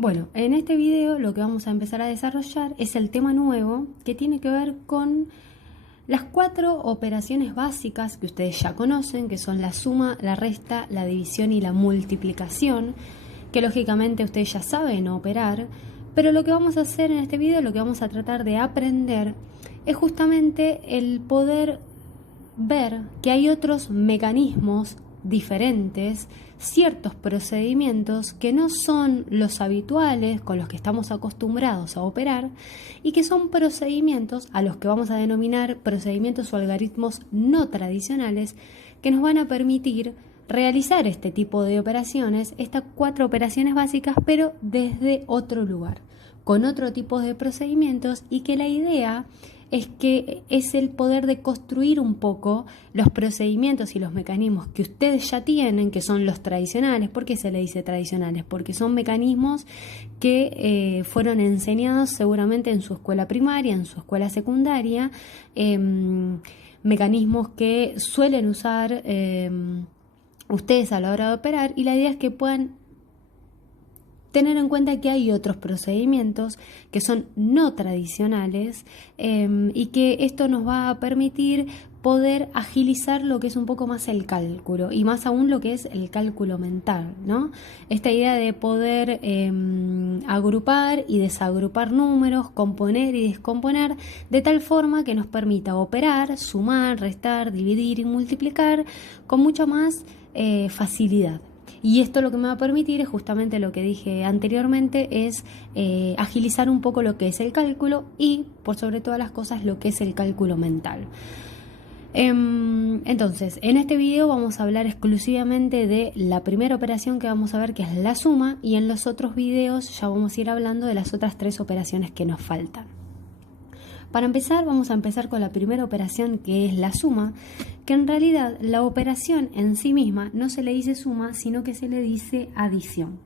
Bueno, en este video lo que vamos a empezar a desarrollar es el tema nuevo que tiene que ver con las 4 operaciones básicas que ustedes ya conocen, que son la suma, la resta, la división y la multiplicación, que lógicamente ustedes ya saben operar, pero lo que vamos a hacer en este video, lo que vamos a tratar de aprender es justamente el poder ver que hay otros mecanismos diferentes, ciertos procedimientos que no son los habituales con los que estamos acostumbrados a operar y que son procedimientos a los que vamos a denominar procedimientos o algoritmos no tradicionales que nos van a permitir realizar este tipo de operaciones, estas 4 operaciones básicas, pero desde otro lugar, con otro tipo de procedimientos, y que la idea es que es el poder de construir un poco los procedimientos y los mecanismos que ustedes ya tienen, que son los tradicionales. ¿Por qué se le dice tradicionales? Porque son mecanismos que fueron enseñados seguramente en su escuela primaria, en su escuela secundaria, mecanismos que suelen usar ustedes a la hora de operar, y la idea es que puedan tener en cuenta que hay otros procedimientos que son no tradicionales, y que esto nos va a permitir poder agilizar lo que es un poco más el cálculo, y más aún lo que es el cálculo mental, ¿no? Esta idea de poder agrupar y desagrupar números, componer y descomponer de tal forma que nos permita operar, sumar, restar, dividir y multiplicar con mucha más facilidad. Y esto lo que me va a permitir es justamente lo que dije anteriormente, es agilizar un poco lo que es el cálculo y, por sobre todas las cosas, lo que es el cálculo mental. Entonces, en este video vamos a hablar exclusivamente de la primera operación que vamos a ver, que es la suma, y en los otros videos ya vamos a ir hablando de las otras 3 operaciones que nos faltan. Para empezar, vamos a empezar con la primera operación, que es la suma, que en realidad la operación en sí misma no se le dice suma, sino que se le dice adición.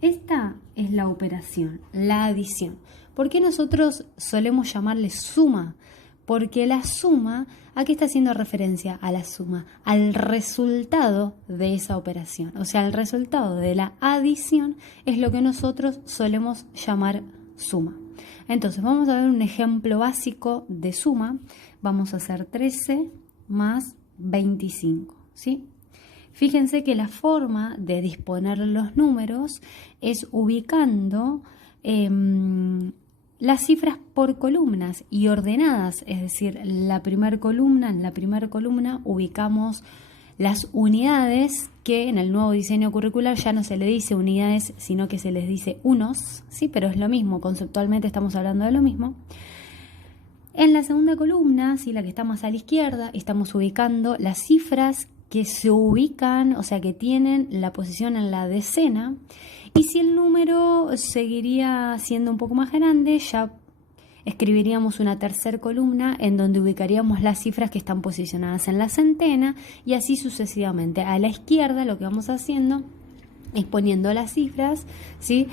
Esta es la operación, la adición. ¿Por qué nosotros solemos llamarle suma? Porque la suma, ¿a qué está haciendo referencia? A la suma, al resultado de esa operación. O sea, el resultado de la adición es lo que nosotros solemos llamar suma. Entonces, vamos a ver un ejemplo básico de suma. Vamos a hacer 13 más 25, ¿sí? Fíjense que la forma de disponer los números es ubicando las cifras por columnas y ordenadas, es decir, en la primera columna ubicamos las unidades, que en el nuevo diseño curricular ya no se le dice unidades, sino que se les dice unos, sí, pero es lo mismo, conceptualmente estamos hablando de lo mismo. En la segunda columna, sí, la que está más a la izquierda, estamos ubicando las cifras que se ubican, o sea, que tienen la posición en la decena. Y si el número seguiría siendo un poco más grande, ya escribiríamos una tercera columna en donde ubicaríamos las cifras que están posicionadas en la centena, y así sucesivamente. A la izquierda lo que vamos haciendo es poniendo las cifras, ¿sí?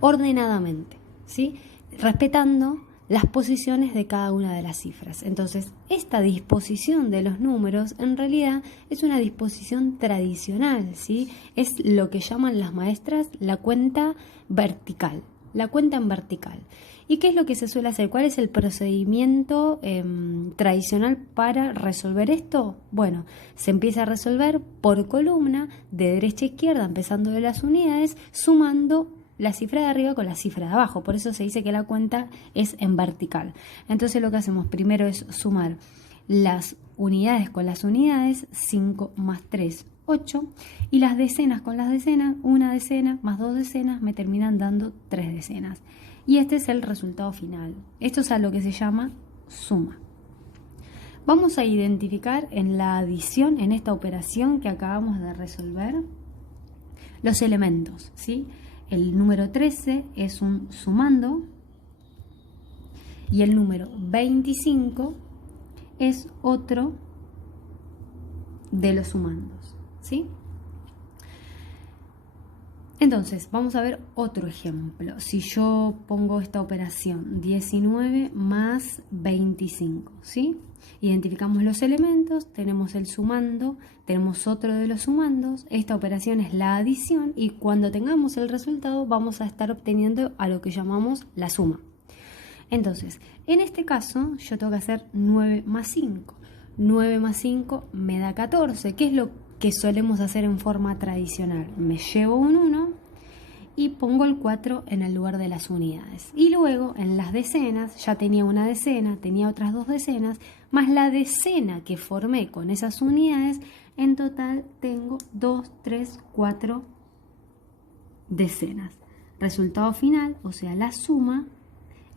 Ordenadamente, ¿sí? Respetando las posiciones de cada una de las cifras. Entonces, esta disposición de los números en realidad es una disposición tradicional, ¿sí? Es lo que llaman las maestras la cuenta vertical, la cuenta en vertical. ¿Y qué es lo que se suele hacer? ¿Cuál es el procedimiento tradicional para resolver esto? Bueno, se empieza a resolver por columna, de derecha a izquierda, empezando de las unidades, sumando la cifra de arriba con la cifra de abajo. Por eso se dice que la cuenta es en vertical. Entonces lo que hacemos primero es sumar las unidades con las unidades, 5 más 3, 8, y las decenas con las decenas, una decena más 2 decenas me terminan dando 3 decenas. Y este es el resultado final. Esto es a lo que se llama suma. Vamos a identificar en la adición, en esta operación que acabamos de resolver, los elementos, ¿sí? El número 13 es un sumando y el número 25 es otro de los sumandos, ¿sí? Entonces, vamos a ver otro ejemplo. Si yo pongo esta operación 19 más 25, ¿sí? Identificamos los elementos, tenemos el sumando, tenemos otro de los sumandos. Esta operación es la adición y cuando tengamos el resultado vamos a estar obteniendo a lo que llamamos la suma. Entonces, en este caso yo tengo que hacer 9 más 5. 9 más 5 me da 14. ¿Qué es lo que solemos hacer en forma tradicional? Me llevo un 1 y pongo el 4 en el lugar de las unidades. Y luego en las decenas, ya tenía una decena, tenía otras 2 decenas, más la decena que formé con esas unidades, en total tengo 2, 3, 4 decenas. Resultado final, o sea, la suma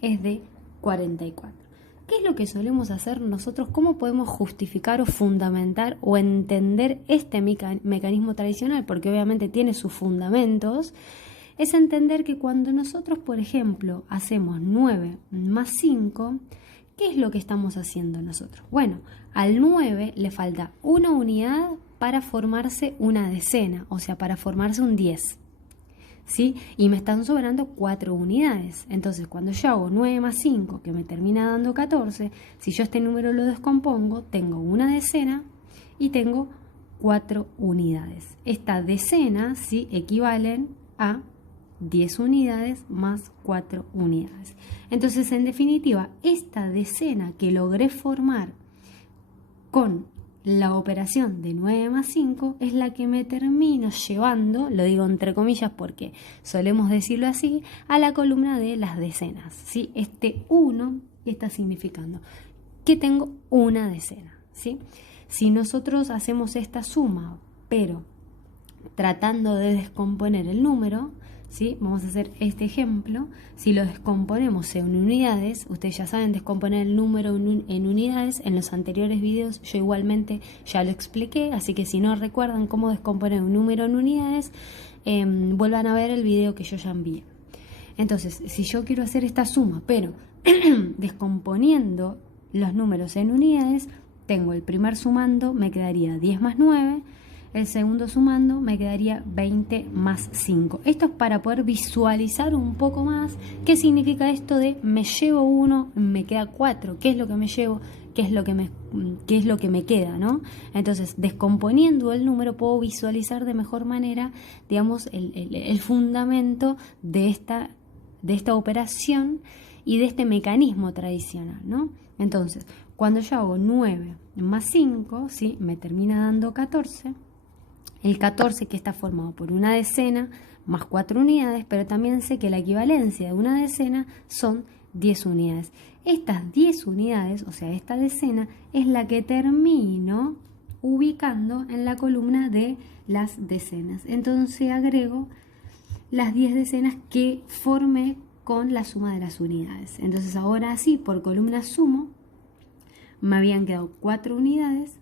es de 44. ¿Qué es lo que solemos hacer nosotros? ¿Cómo podemos justificar o fundamentar o entender este mecanismo tradicional? Porque obviamente tiene sus fundamentos. Es entender que cuando nosotros, por ejemplo, hacemos 9 más 5, ¿qué es lo que estamos haciendo nosotros? Bueno, al 9 le falta una unidad para formarse una decena, o sea, para formarse un 10. ¿Sí? Y me están sobrando 4 unidades. Entonces, cuando yo hago 9 más 5, que me termina dando 14, si yo este número lo descompongo, tengo una decena y tengo 4 unidades. Esta decena, ¿sí?, equivalen a 10 unidades más 4 unidades. Entonces, en definitiva, esta decena que logré formar con la operación de 9 más 5 es la que me termino llevando, lo digo entre comillas porque solemos decirlo así, a la columna de las decenas, ¿sí? Este 1 está significando que tengo una decena, ¿sí? Si nosotros hacemos esta suma, pero tratando de descomponer el número, ¿sí? Vamos a hacer este ejemplo. Si lo descomponemos en unidades, ustedes ya saben descomponer el número en unidades. En los anteriores videos yo igualmente ya lo expliqué, así que si no recuerdan cómo descomponer un número en unidades, vuelvan a ver el video que yo ya envié. Entonces, si yo quiero hacer esta suma, pero descomponiendo los números en unidades, tengo el primer sumando, me quedaría 10 más 9. El segundo sumando me quedaría 20 más 5. Esto es para poder visualizar un poco más qué significa esto de me llevo 1, me queda 4. ¿Qué es lo que me llevo? ¿Qué es lo que me queda, ¿no? Entonces, descomponiendo el número puedo visualizar de mejor manera, digamos, el fundamento de esta operación y de este mecanismo tradicional, ¿no? Entonces, cuando yo hago 9 más 5, ¿sí?, me termina dando 14. El 14 que está formado por una decena más 4 unidades, pero también sé que la equivalencia de una decena son 10 unidades. Estas 10 unidades, o sea, esta decena, es la que termino ubicando en la columna de las decenas. Entonces agrego las 10 decenas que formé con la suma de las unidades. Entonces ahora sí, por columna sumo, me habían quedado 4 unidades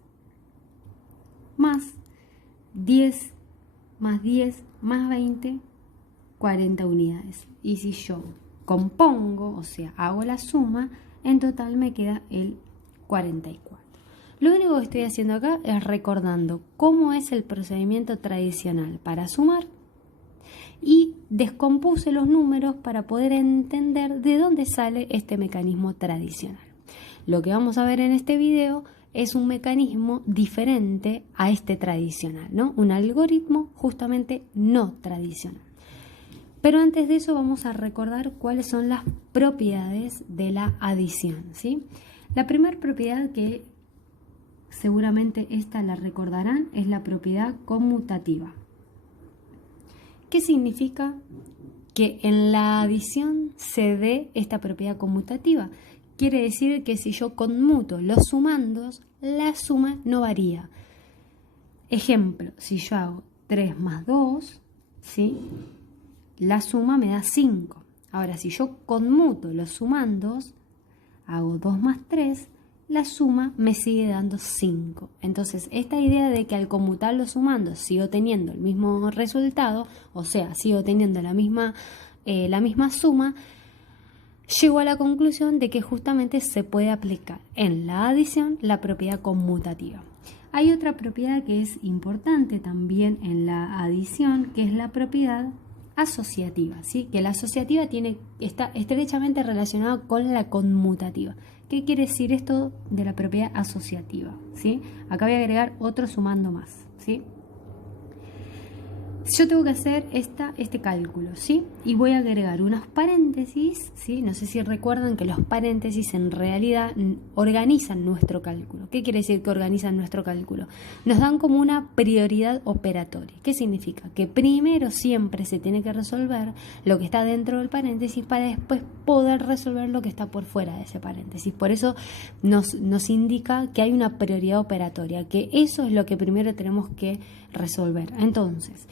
más 10 más 10 más 20, 40 unidades. Y si yo compongo, o sea, hago la suma, en total me queda el 44. Lo único que estoy haciendo acá es recordando cómo es el procedimiento tradicional para sumar y descompuse los números para poder entender de dónde sale este mecanismo tradicional. Lo que vamos a ver en este video es un mecanismo diferente a este tradicional, ¿no? Un algoritmo justamente no tradicional. Pero antes de eso vamos a recordar cuáles son las propiedades de la adición, ¿sí? La primera propiedad, que seguramente esta la recordarán, es la propiedad conmutativa. ¿Qué significa que en la adición se dé esta propiedad conmutativa? Quiere decir que si yo conmuto los sumandos, la suma no varía. Ejemplo, si yo hago 3 más 2, ¿sí?, la suma me da 5. Ahora, si yo conmuto los sumandos, hago 2 más 3, la suma me sigue dando 5. Entonces, esta idea de que al conmutar los sumandos sigo teniendo el mismo resultado, o sea, sigo teniendo la misma suma, llego a la conclusión de que justamente se puede aplicar en la adición la propiedad conmutativa. Hay otra propiedad que es importante también en la adición, que es la propiedad asociativa, ¿sí? Que la asociativa está estrechamente relacionada con la conmutativa. ¿Qué quiere decir esto de la propiedad asociativa? ¿Sí? Acá voy a agregar otro sumando más, ¿sí? Yo tengo que hacer este cálculo, ¿sí? Y voy a agregar unos paréntesis, ¿sí? No sé si recuerdan que los paréntesis en realidad organizan nuestro cálculo. ¿Qué quiere decir que organizan nuestro cálculo? Nos dan como una prioridad operatoria. ¿Qué significa? Que primero siempre se tiene que resolver lo que está dentro del paréntesis para después poder resolver lo que está por fuera de ese paréntesis. Por eso nos indica que hay una prioridad operatoria, que eso es lo que primero tenemos que resolver. Entonces,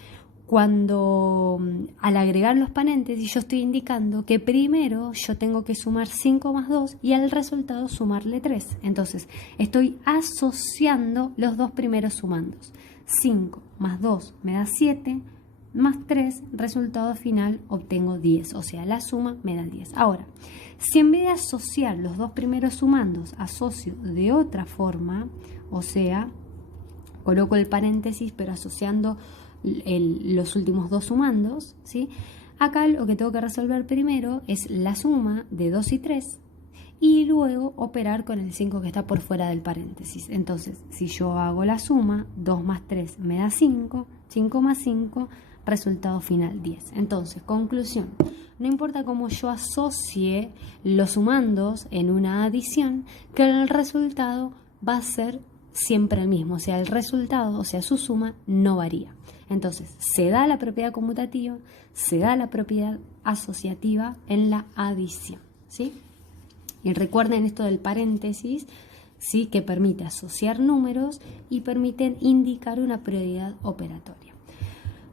cuando al agregar los paréntesis yo estoy indicando que primero yo tengo que sumar 5 más 2 y al resultado sumarle 3. Entonces estoy asociando los dos primeros sumandos. 5 más 2 me da 7, más 3, resultado final obtengo 10. O sea, la suma me da 10. Ahora, si en vez de asociar los dos primeros sumandos asocio de otra forma, o sea, coloco el paréntesis pero asociando los últimos dos sumandos, ¿sí? Acá lo que tengo que resolver primero es la suma de 2 y 3 y luego operar con el 5 que está por fuera del paréntesis. Entonces, si yo hago la suma, 2 más 3 me da 5, 5 más 5, resultado final 10. Entonces, conclusión, no importa cómo yo asocie los sumandos en una adición, que el resultado va a ser siempre el mismo, o sea, el resultado, o sea, su suma no varía. Entonces, se da la propiedad conmutativa, se da la propiedad asociativa en la adición, ¿sí? Y recuerden esto del paréntesis, ¿sí? Que permite asociar números y permiten indicar una prioridad operatoria.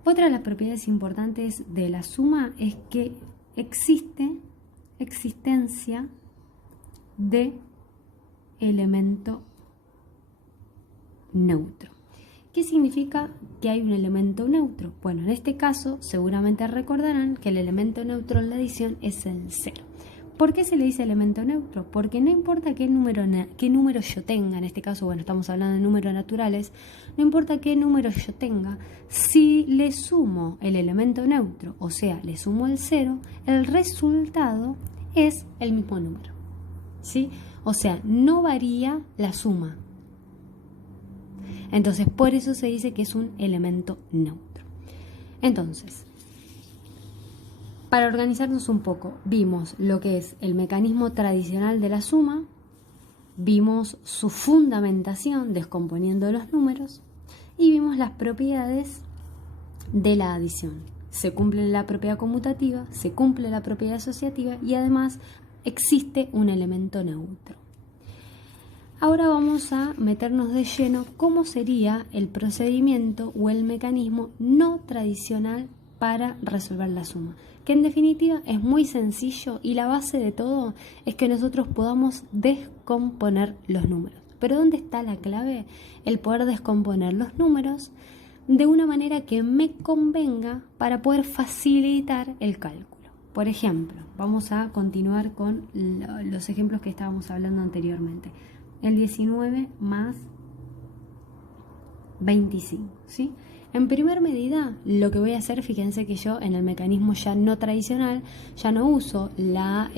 Otra de las propiedades importantes de la suma es que existencia de elemento neutro. ¿Qué significa que hay un elemento neutro? Bueno, en este caso seguramente recordarán que el elemento neutro en la adición es el 0. ¿Por qué se le dice elemento neutro? Porque no importa qué número yo tenga, en este caso, bueno, estamos hablando de números naturales, no importa qué número yo tenga, si le sumo el elemento neutro, o sea, le sumo el 0, el resultado es el mismo número, ¿sí? O sea, no varía la suma. Entonces, por eso se dice que es un elemento neutro. Entonces, para organizarnos un poco, vimos lo que es el mecanismo tradicional de la suma, vimos su fundamentación descomponiendo los números y vimos las propiedades de la adición. Se cumple la propiedad conmutativa, se cumple la propiedad asociativa y además existe un elemento neutro. Ahora vamos a meternos de lleno cómo sería el procedimiento o el mecanismo no tradicional para resolver la suma, que en definitiva es muy sencillo y la base de todo es que nosotros podamos descomponer los números. Pero ¿dónde está la clave? El poder descomponer los números de una manera que me convenga para poder facilitar el cálculo. Por ejemplo, vamos a continuar con los ejemplos que estábamos hablando anteriormente. El 19 más 25, ¿sí? En primer medida, lo que voy a hacer, fíjense que yo en el mecanismo ya no tradicional, ya no uso la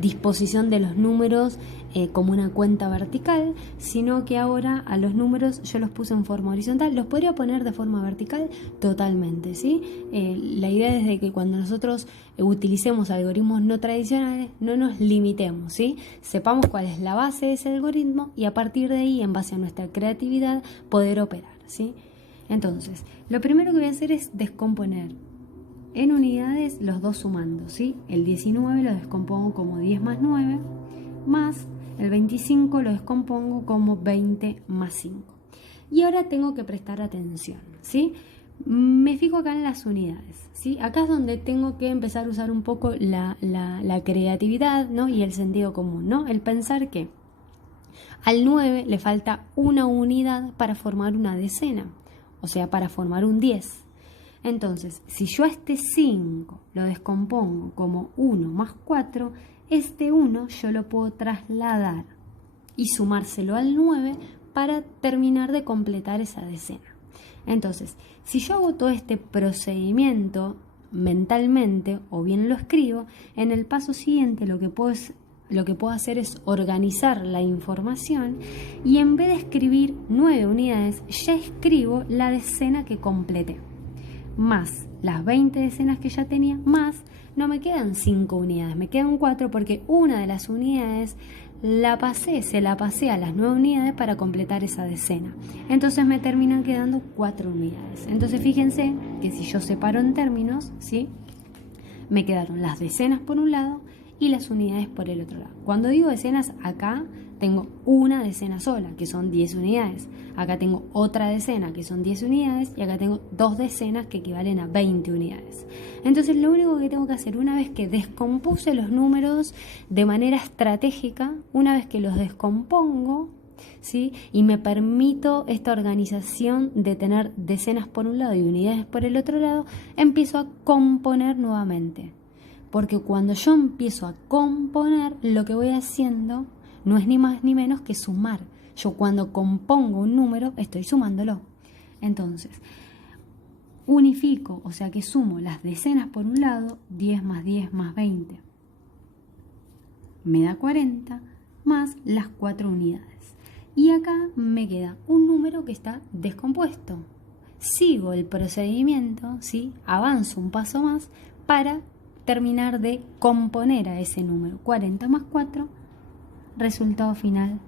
disposición de los números como una cuenta vertical, sino que ahora a los números yo los puse en forma horizontal. Los podría poner de forma vertical totalmente, ¿sí? La idea es de que cuando nosotros utilicemos algoritmos no tradicionales, no nos limitemos, ¿sí? Sepamos cuál es la base de ese algoritmo y a partir de ahí, en base a nuestra creatividad, poder operar, ¿sí? Entonces, lo primero que voy a hacer es descomponer en unidades los dos sumandos, ¿sí? El 19 lo descompongo como 10 más 9, más el 25 lo descompongo como 20 más 5. Y ahora tengo que prestar atención, ¿sí? Me fijo acá en las unidades, ¿sí? Acá es donde tengo que empezar a usar un poco la creatividad, ¿no? Y el sentido común, ¿no? El pensar que al 9 le falta una unidad para formar una decena. O sea, para formar un 10. Entonces, si yo a este 5 lo descompongo como 1 más 4, este 1 yo lo puedo trasladar y sumárselo al 9 para terminar de completar esa decena. Entonces, si yo hago todo este procedimiento mentalmente o bien lo escribo, en el paso siguiente lo que puedo hacer es organizar la información y en vez de escribir 9 unidades, ya escribo la decena que completé, más las 20 decenas que ya tenía, más no me quedan 5 unidades, me quedan 4 porque una de las unidades se la pasé a las 9 unidades para completar esa decena. Entonces me terminan quedando 4 unidades. Entonces fíjense que si yo separo en términos, ¿sí?, me quedaron las decenas por un lado y las unidades por el otro lado. Cuando digo decenas, acá tengo una decena sola, que son 10 unidades. Acá tengo otra decena, que son 10 unidades, y acá tengo 2 decenas que equivalen a 20 unidades. Entonces lo único que tengo que hacer, una vez que descompuse los números de manera estratégica, una vez que los descompongo, ¿sí?, y me permito esta organización de tener decenas por un lado y unidades por el otro lado, empiezo a componer nuevamente. Porque cuando yo empiezo a componer, lo que voy haciendo no es ni más ni menos que sumar. Yo cuando compongo un número, estoy sumándolo. Entonces, unifico, o sea que sumo las decenas por un lado, 10 más 10 más 20. Me da 40 más las 4 unidades. Y acá me queda un número que está descompuesto. Sigo el procedimiento, ¿sí?, avanzo un paso más para terminar de componer a ese número. 40 más 4, resultado final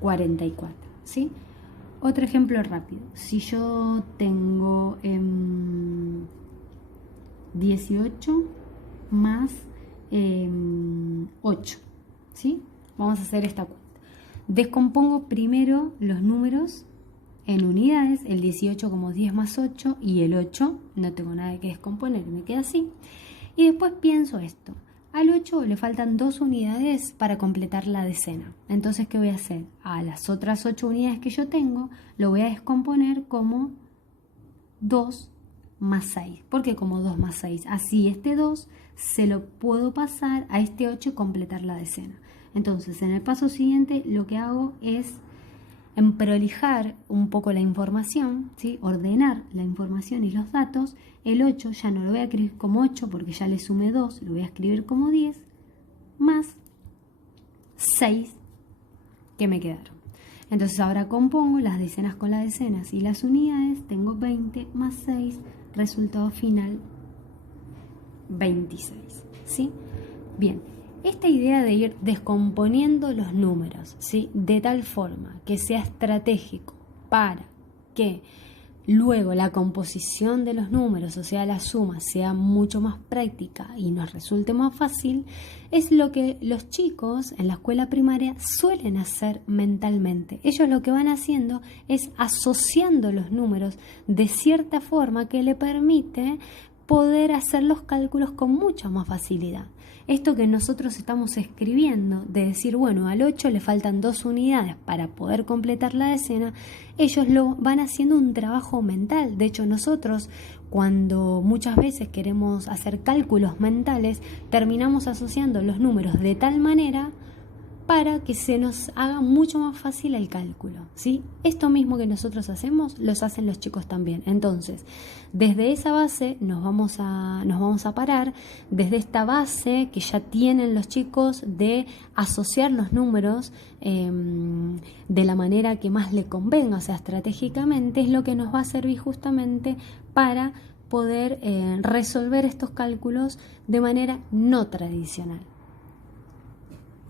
44, ¿sí? Otro ejemplo rápido. Si yo tengo 18 más 8, ¿sí? Vamos a hacer esta cuenta. Descompongo primero los números en unidades, el 18 como 10 más 8 y el 8, no tengo nada que descomponer, me queda así. Y después pienso esto, al 8 le faltan 2 unidades para completar la decena. Entonces, ¿qué voy a hacer? A las otras 8 unidades que yo tengo, lo voy a descomponer como 2 más 6. ¿Por qué como 2 más 6? Así este 2 se lo puedo pasar a este 8 y completar la decena. Entonces, en el paso siguiente lo que hago es prolijar un poco la información, ¿sí?, ordenar la información y los datos. El 8 ya no lo voy a escribir como 8 porque ya le sumé 2, lo voy a escribir como 10 más 6 que me quedaron. Entonces ahora compongo las decenas con las decenas y las unidades, tengo 20 más 6, resultado final 26, ¿sí? Bien. Esta idea de ir descomponiendo los números, ¿sí?, de tal forma que sea estratégico para que luego la composición de los números, o sea, la suma, sea mucho más práctica y nos resulte más fácil, es lo que los chicos en la escuela primaria suelen hacer mentalmente. Ellos lo que van haciendo es asociando los números de cierta forma que le permite poder hacer los cálculos con mucha más facilidad. Esto que nosotros estamos escribiendo, de decir, bueno, al 8 le faltan 2 unidades para poder completar la decena, ellos lo van haciendo un trabajo mental. De hecho, nosotros, cuando muchas veces queremos hacer cálculos mentales, terminamos asociando los números de tal manera para que se nos haga mucho más fácil el cálculo, ¿sí? Esto mismo que nosotros hacemos, los hacen los chicos también. Entonces, desde esa base nos vamos a parar, desde esta base que ya tienen los chicos de asociar los números de la manera que más le convenga, o sea, estratégicamente, es lo que nos va a servir justamente para poder resolver estos cálculos de manera no tradicional.